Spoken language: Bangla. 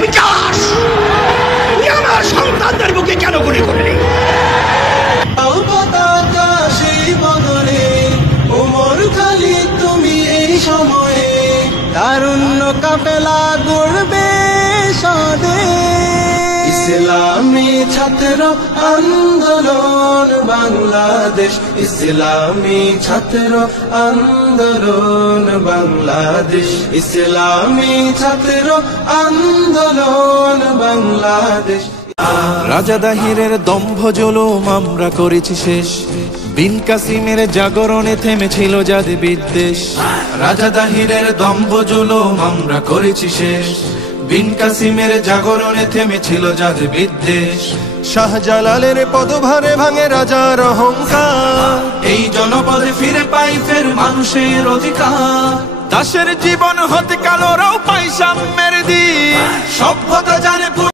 পিচাস, তুই আমার সন্তানদের বুকে কেন গুলি করলি? তুমি এই সময়ে তারুণ্য কাফেলা গড়বে স্বদেশ। ইসলামী ছাত্র আন্দোলন বাংলাদেশ, ইসলামী ছাত্র আন্দোলন বাংলাদেশ, ইসলামী ছাত্র আন্দোলন বাংলাদেশ। রাজা দাহিরের দম্ভ জুলুম আমরা করেছি শেষ, বিন কাসিমের জাগরণে থেমেছিল জাতি বিদ্বেষ। রাজা দাহিরের দম্ভ জুলুম আমরা করেছি শেষ, বিন কাসিমের জাগরণে থেমেছিল জাতি বিদ্বেষ। শাহজালালের পদভারে ভাঙে রাজার অহংকার, এই জনপদে ফিরে পাই ফের মানুষের অধিকার। দাসের জীবন হতে কালোরাও পাই সাম্যের দিন, সভ্যতা